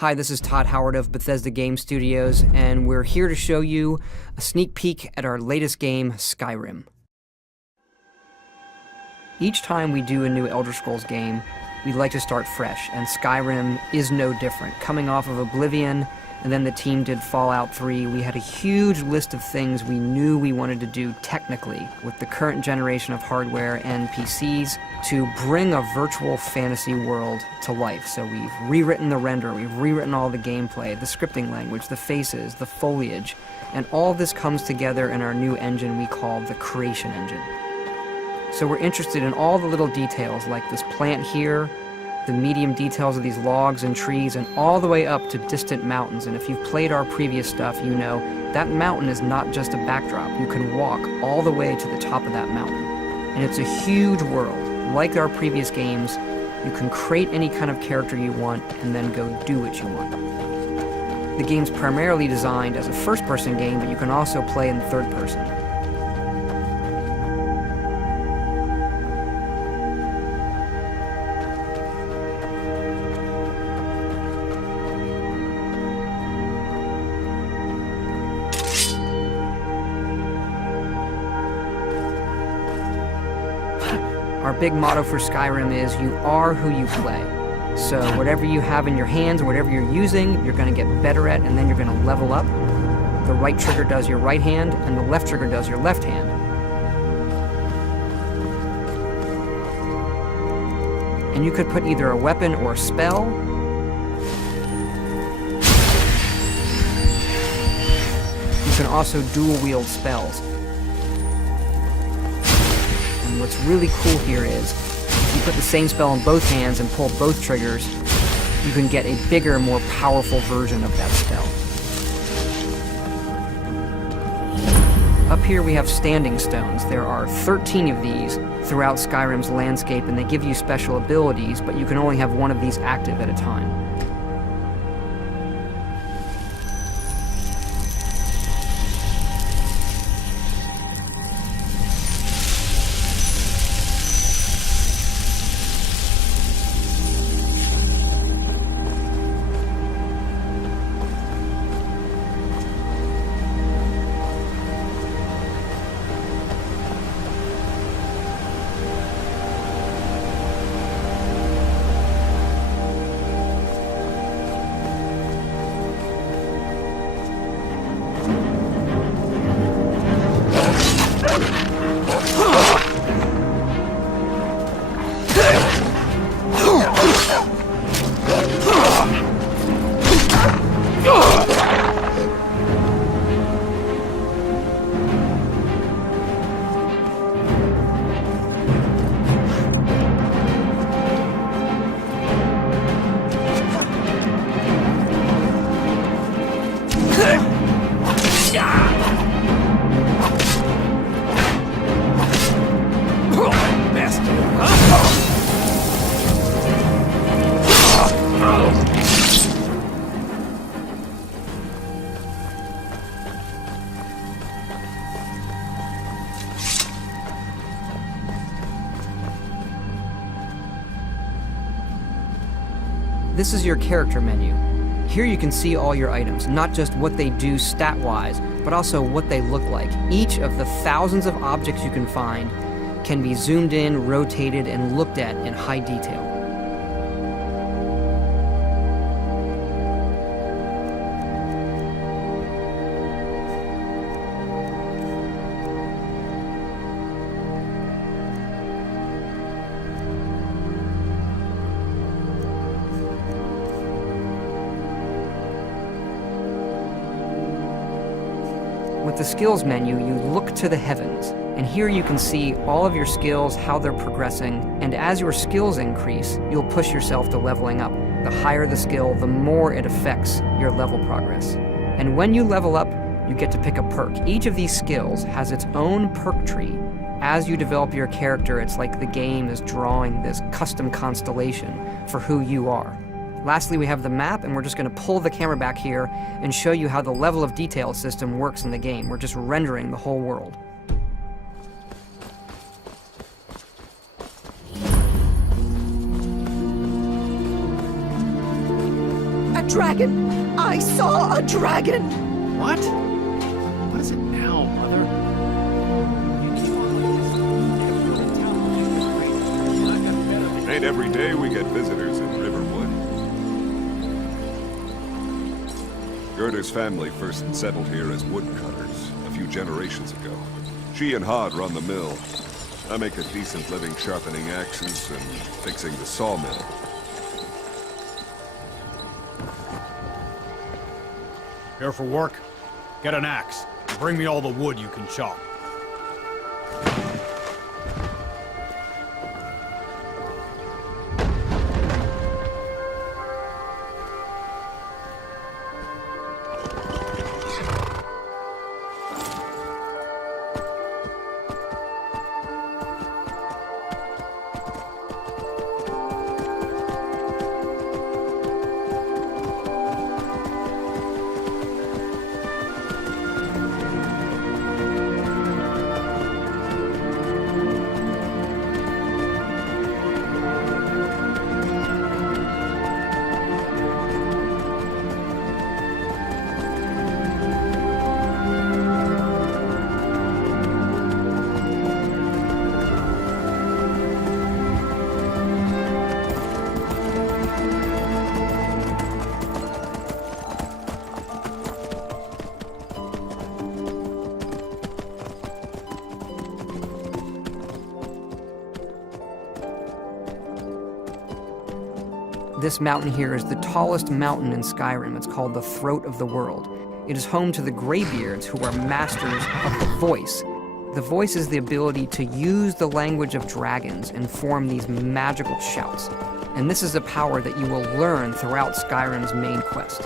Hi, this is Todd Howard of Bethesda Game Studios, and we're here to show you a sneak peek at our latest game, Skyrim. Each time we do a new Elder Scrolls game, we like to start fresh, and Skyrim is no different. Coming off of Oblivion, and then the team did Fallout 3, we had a huge list of things we knew we wanted to do technically with the current generation of hardware and PCs to bring a virtual fantasy world to life. So we've rewritten the render, we've rewritten all the gameplay, the scripting language, the faces, the foliage, and all this comes together in our new engine we call the Creation Engine. So we're interested in all the little details like this plant here, the medium details of these logs and trees, and all the way up to distant mountains. And if you've played our previous stuff, you know that mountain is not just a backdrop. You can walk all the way to the top of that mountain. And it's a huge world. Like our previous games, you can create any kind of character you want and then go do what you want. The game's primarily designed as a first-person game, but you can also play in third person. Our big motto for Skyrim is, you are who you play. So whatever you have in your hands, whatever you're using, you're going to get better at, and then you're going to level up. The right trigger does your right hand, and the left trigger does your left hand. And you could put either a weapon or a spell. You can also dual wield spells. What's really cool here is, if you put the same spell in both hands and pull both triggers, you can get a bigger, more powerful version of that spell. Up here we have standing stones. There are 13 of these throughout Skyrim's landscape, and they give you special abilities, but you can only have one of these active at a time. This is your character menu. Here you can see all your items, not just what they do stat-wise, but also what they look like. Each of the thousands of objects you can find can be zoomed in, rotated, and looked at in high detail. With the skills menu, you look to the heavens, and here you can see all of your skills, how they're progressing, and as your skills increase, you'll push yourself to leveling up. The higher the skill, the more it affects your level progress. And when you level up, you get to pick a perk. Each of these skills has its own perk tree. As you develop your character, it's like the game is drawing this custom constellation for who you are. Lastly, we have the map, and we're just going to pull the camera back here and show you how the level of detail system works in the game. We're just rendering the whole world. dragon! I saw a dragon! What? What is it now, Mother? Ain't every day we get visitors in Riverwood. Gerder's family first settled here as woodcutters a few generations ago. She and Hod run the mill. I make a decent living sharpening axes and fixing the sawmill. Here for work? Get an axe. Bring me all the wood you can chop. This mountain here is the tallest mountain in Skyrim. It's called the Throat of the World. It is home to the Greybeards, who are masters of the voice. The voice is the ability to use the language of dragons and form these magical shouts. And this is a power that you will learn throughout Skyrim's main quest.